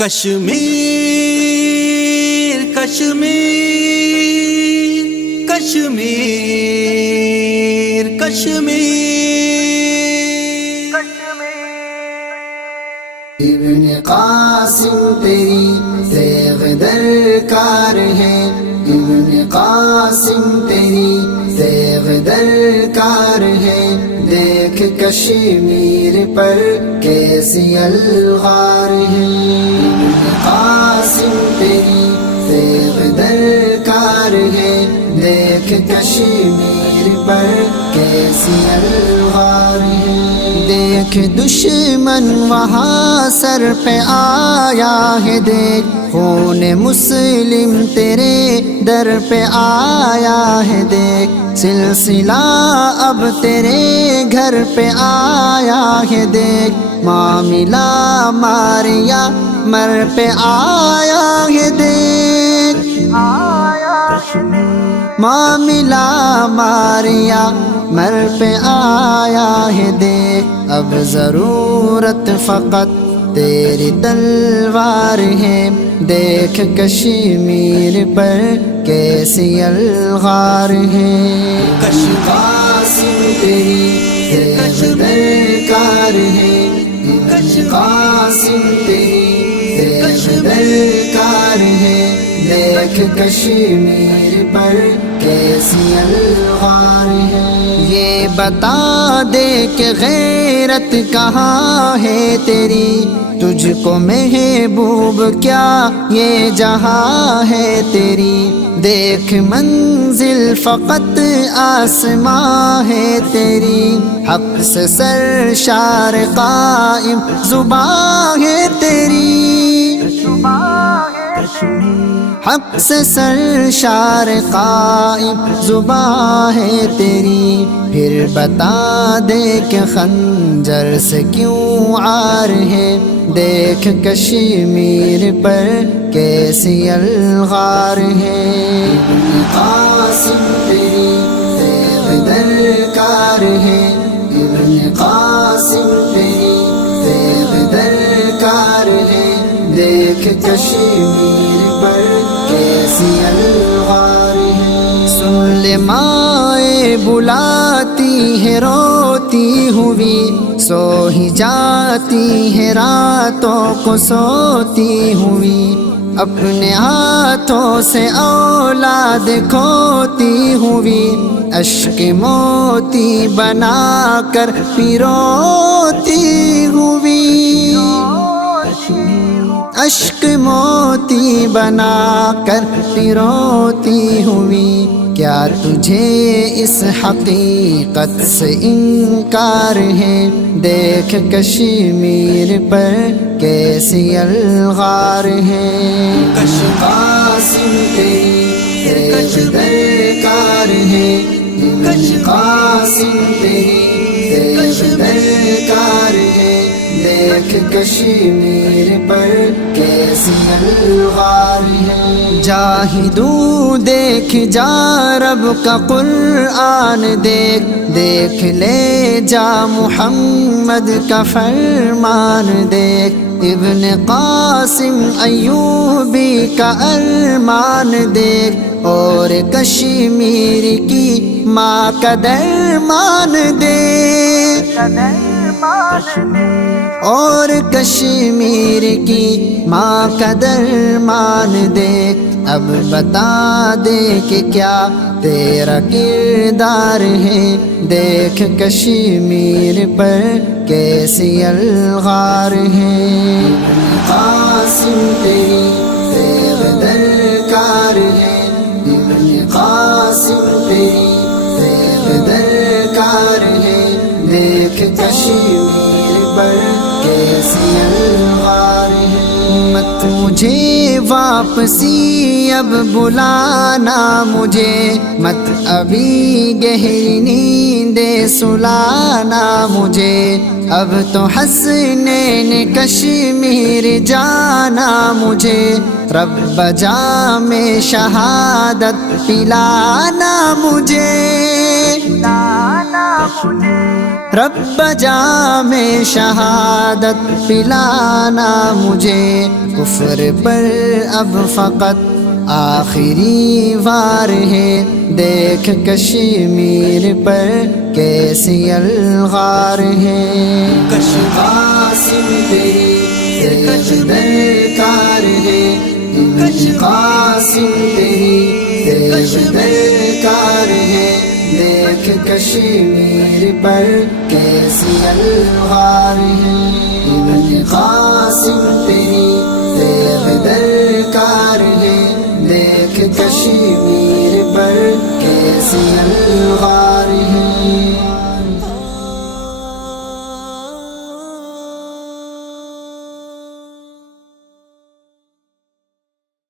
کشمیر کشمیر کشمیر کشمیر ابن قاسم تیری تیغ درکار ہے، ابن قاسم تیری تیغ درکار ہے، دیکھ کشمیر پر کیسی الغار ہے، ابن قاسم تیری تیغ درکار ہے، دیکھ کشمیر پر کیسی الغار ہے، دیکھ دشمن وہاں سر پہ آیا ہے، دیکھ خون مسلم تیرے در پہ آیا ہے، دیکھ سلسلہ اب تیرے گھر پہ آیا ہے، دیکھ معاملہ ماریا مر پہ آیا ہے، دیکھ معاملہ ماریا مر پہ آیا ہے، دیکھ اب ضرورت فقط تیری تلوار ہے، دیکھ کشمیر پر کیسی الغار ہے، قاسم تیری تیغ درکار ہے، قاسم تیری تیغ درکار ہے، دیکھ کشمیر پر کیسی الغار ہے، یہ بتا دے کہ غیرت کہاں ہے تیری، تجھ کو محبوب کیا یہ جہاں ہے تیری، دیکھ منزل فقط آسماں ہے تیری، حق سے سرشار قائم زباں ہے تیری، حق سے سرشار قائم زباں ہے تیری، پھر بتا دے کہ خنجر سے کیوں عار ہے، دیکھ کشمیر پر کیسی الغار ہے، ابن قاسم تیری تیغ درکار ہے، ابن قاسم تیری تیغ درکار ہے، دیکھ کشمیر پر کیسی الغار ہے، سن لے مائیں بلاتی ہے روتی ہوئی، سو ہی جاتی ہے راتوں کو سوتی ہوئی، اپنے ہاتھوں سے اولاد کھوتی ہوئی، اشک موتی بنا کر پیروتی ہوئی، اشک موتی بنا کر پیروتی ہوئی، کیا تجھے اس حقیقت سے انکار ہے، دیکھ کشمیر پر کیسی الغار ہے، قاسم تیری تیغ درکار ہے، قاسم تیری تیغ درکار ہے، دیکھ کشمیر پر کیسی الغار ہے، جاہدو دیکھ جا رب کا قرآن دیکھ، دیکھ لے جا محمد کا فرمان دیکھ، ابن قاسم ایوبی کا ارمان دیکھ، اور کشمیر کی ماں کا درمان دیکھ، اور کشمیر کی ماں کا درمان دیکھ، اب بتا دے کہ کیا تیرا کردار ہے، دیکھ کشمیر پر کیسی الغار ہے، قاسم تیری تیغ درکار ہے، ابن قاسم تیری تیغ درکار ہے، دیکھ کشمیر پر کیسی الغار ہے، مت مجھے واپسی اب بلانا مجھے، مت ابھی گہری نیندیں سلانا مجھے، اب تو حسنین کشمیر جانا مجھے، رب جام شہادت پلانا مجھے، رب جام شہادت پلانا مجھے، کفر پر اب فقط آخری وار ہے، دیکھ کشمیر پر کیسی الغار ہے۔ قاسم تیری درکار ہے، قاسم تیری درکار ہے، دیکھ کشمیر پر کیسی الغار ہے۔ قاسم تیری درکار ہے، دیکھ کشمیر پر کیسی الغار